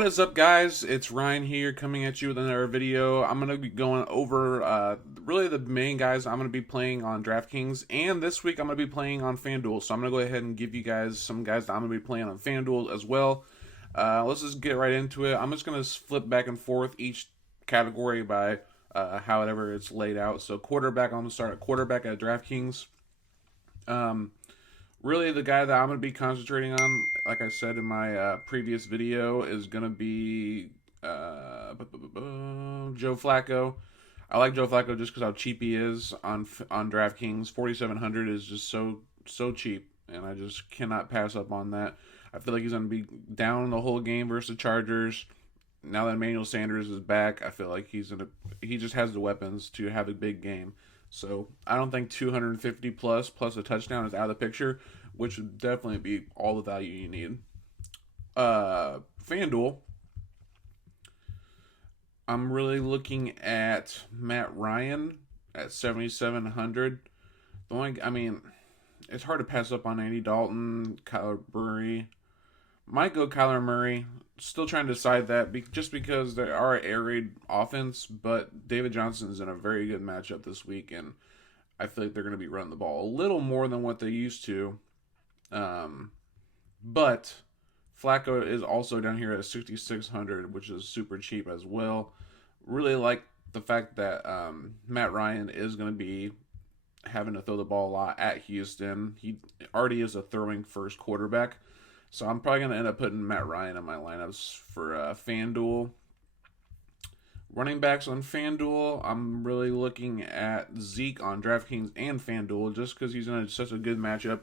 What is up, guys? It's Ryan here coming at you with another video. I'm going to be going over really the main guys I'm going to be playing on DraftKings, and this week I'm going to be playing on FanDuel. So I'm going to go ahead and give you guys some guys that I'm going to be playing on FanDuel as well. Let's just get right into it. I'm just going to flip back and forth each category by however it's laid out. So quarterback, I'm going to start at quarterback at DraftKings. Really, the guy that I'm going to be concentrating on, like I said in my previous video, is going to be Joe Flacco. I like Joe Flacco just because how cheap he is on DraftKings. 4,700 is just so cheap, and I just cannot pass up on that. I feel like he's going to be down the whole game versus the Chargers. Now that Emmanuel Sanders is back, I feel like he just has the weapons to have a big game. So I don't think 250 plus a touchdown is out of the picture, which would definitely be all the value you need. FanDuel, I'm really looking at Matt Ryan at 7,700. It's hard to pass up on Andy Dalton, Kyler Murray. Might go Kyler Murray. Still trying to decide that just because they are an air raid offense, but David Johnson's in a very good matchup this week, and I feel like they're going to be running the ball a little more than what they used to. But Flacco is also down here at 6,600, which is super cheap as well. Really like the fact that Matt Ryan is going to be having to throw the ball a lot at Houston. He already is a throwing first quarterback. So I'm probably going to end up putting Matt Ryan in my lineups for FanDuel. Running backs on FanDuel, I'm really looking at Zeke on DraftKings and FanDuel just because he's in such a good matchup.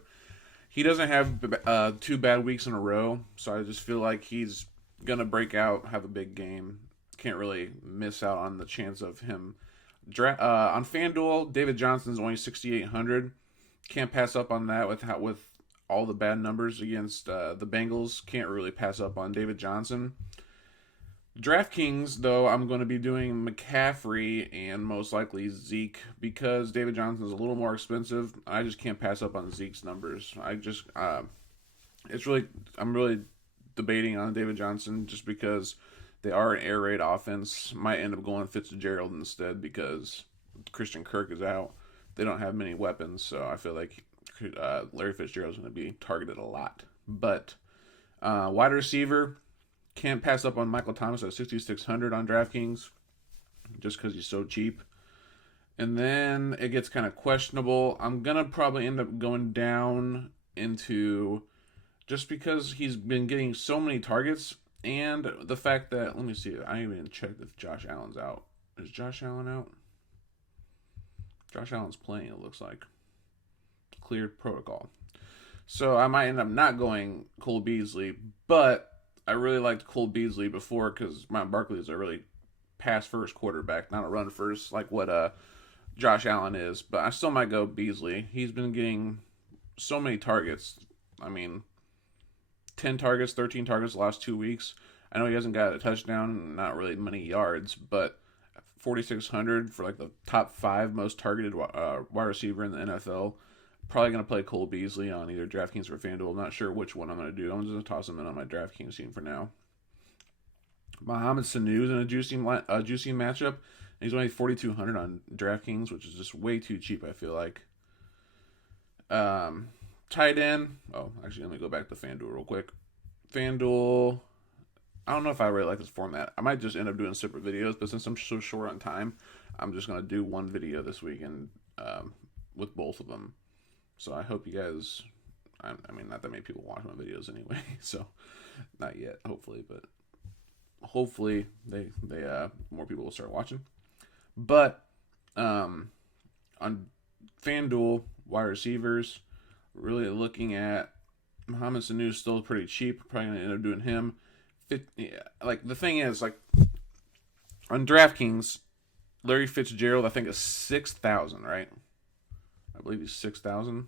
He doesn't have 2 bad weeks in a row, so I just feel like he's going to break out, have a big game. Can't really miss out on the chance of him. On FanDuel, David Johnson's only 6,800. Can't pass up on that with all the bad numbers against the Bengals. Can't really pass up on David Johnson. DraftKings, though, I'm going to be doing McCaffrey and most likely Zeke because David Johnson is a little more expensive. I just can't pass up on Zeke's numbers. I'm really debating on David Johnson just because they are an air raid offense. Might end up going Fitzgerald instead because Christian Kirk is out. They don't have many weapons, so I feel like Larry Fitzgerald is going to be targeted a lot. But wide receiver, can't pass up on Michael Thomas at 6,600 on DraftKings just because he's so cheap. And then it gets kind of questionable. I'm going to probably end up going down into just because he's been getting so many targets and the fact that, let me see, I even checked if Josh Allen's out. Is Josh Allen out? Josh Allen's playing, it looks like. Cleared protocol. So I might end up not going Cole Beasley, but I really liked Cole Beasley before because Matt Barkley is a really pass-first quarterback, not a run-first like what Josh Allen is. But I still might go Beasley. He's been getting so many targets. 10 targets, 13 targets the last 2 weeks. I know he hasn't got a touchdown, not really many yards, but 4,600 for like the top 5 most targeted wide receiver in the NFL. Probably going to play Cole Beasley on either DraftKings or FanDuel. I'm not sure which one I'm going to do. I'm just going to toss him in on my DraftKings team for now. Mohamed Sanu is in a juicy matchup. He's only 4,200 on DraftKings, which is just way too cheap, I feel like. Tight end. Oh, actually, let me go back to FanDuel real quick. FanDuel, I don't know if I really like this format. I might just end up doing separate videos, but since I'm so short on time, I'm just going to do one video this week and with both of them. So I hope you guys, not that many people watch my videos anyway, so not yet, hopefully, but hopefully they more people will start watching. But on FanDuel, wide receivers, really looking at Mohamed Sanu is still pretty cheap. Probably going to end up doing him. The thing is, like, on DraftKings, Larry Fitzgerald, I think, is 6,000, right? I believe he's 6,000.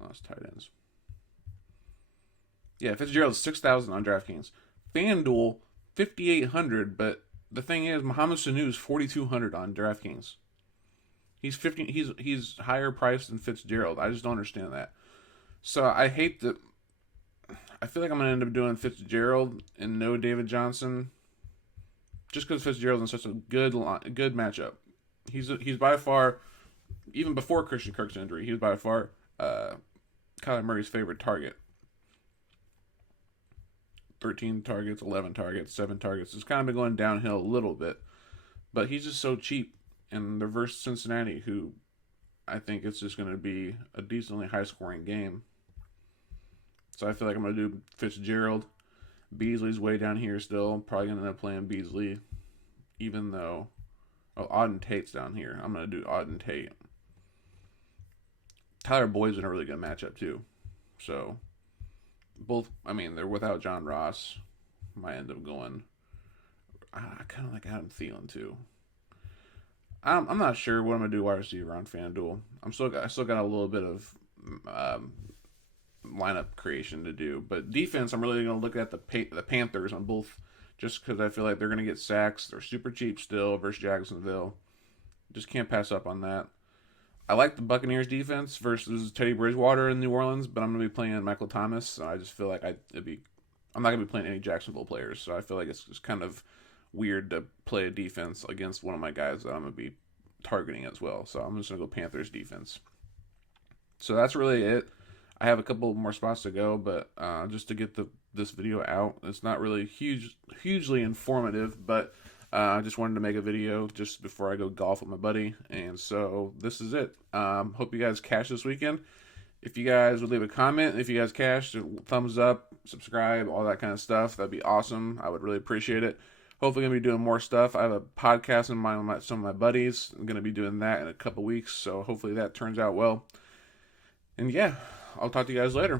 Oh, that's tight ends. Yeah, Fitzgerald's 6,000 on DraftKings. FanDuel, 5,800, but the thing is, Mohamed Sanu is 4,200 on DraftKings. He's higher priced than Fitzgerald. I just don't understand that. So I hate that I feel like I'm going to end up doing Fitzgerald and no David Johnson, just because Fitzgerald's in such a good matchup. He's by far, even before Christian Kirk's injury, he was by far Kyler Murray's favorite target. 13 targets, 11 targets, 7 targets. It's kind of been going downhill a little bit, but he's just so cheap. And they're versus Cincinnati, who I think it's just going to be a decently high-scoring game. So I feel like I'm going to do Fitzgerald. Beasley's way down here still. Probably going to end up playing Beasley, even though... Oh, Auden Tate's down here. I'm going to do Auden Tate. Tyler Boyd's in a really good matchup, too. So, both... I mean, they're without John Ross. Might end up going... I kind of like Adam Thielen, too. I'm not sure what I'm gonna do wide receiver on FanDuel. I still got a little bit of lineup creation to do, but defense I'm really gonna look at the Panthers on both, just because I feel like they're gonna get sacks. They're super cheap still versus Jacksonville. Just can't pass up on that. I like the Buccaneers defense versus Teddy Bridgewater in New Orleans, but I'm gonna be playing Michael Thomas. So I just feel like I'm not gonna be playing any Jacksonville players, so I feel like it's just kind of weird to play a defense against one of my guys that I'm going to be targeting as well. So I'm just going to go Panthers defense. So that's really it. I have a couple more spots to go, but just to get this video out, it's not really hugely informative, but I just wanted to make a video just before I go golf with my buddy. And so this is it. Hope you guys cash this weekend. If you guys would leave a comment, if you guys cashed, thumbs up, subscribe, all that kind of stuff, that'd be awesome. I would really appreciate it. Hopefully going to be doing more stuff. I have a podcast in mind with some of my buddies. I'm going to be doing that in a couple weeks, so hopefully that turns out well. And yeah, I'll talk to you guys later.